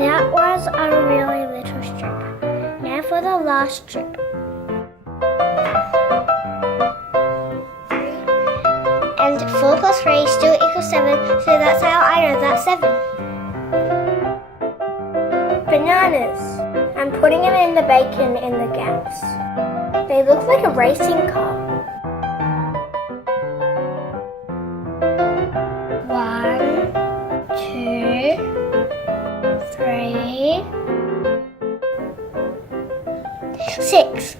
That was a really little strip. Now for the last strip. And 4 plus 3 still equals 7, so that's how I know that's 7. Bananas. I'm putting them in the bacon in the gaps. They look like a racing car. 1, 2, 3, 6.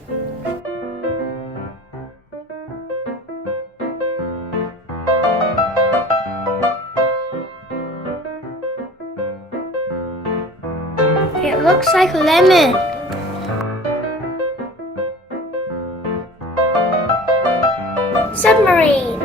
It looks like lemon. Submarine.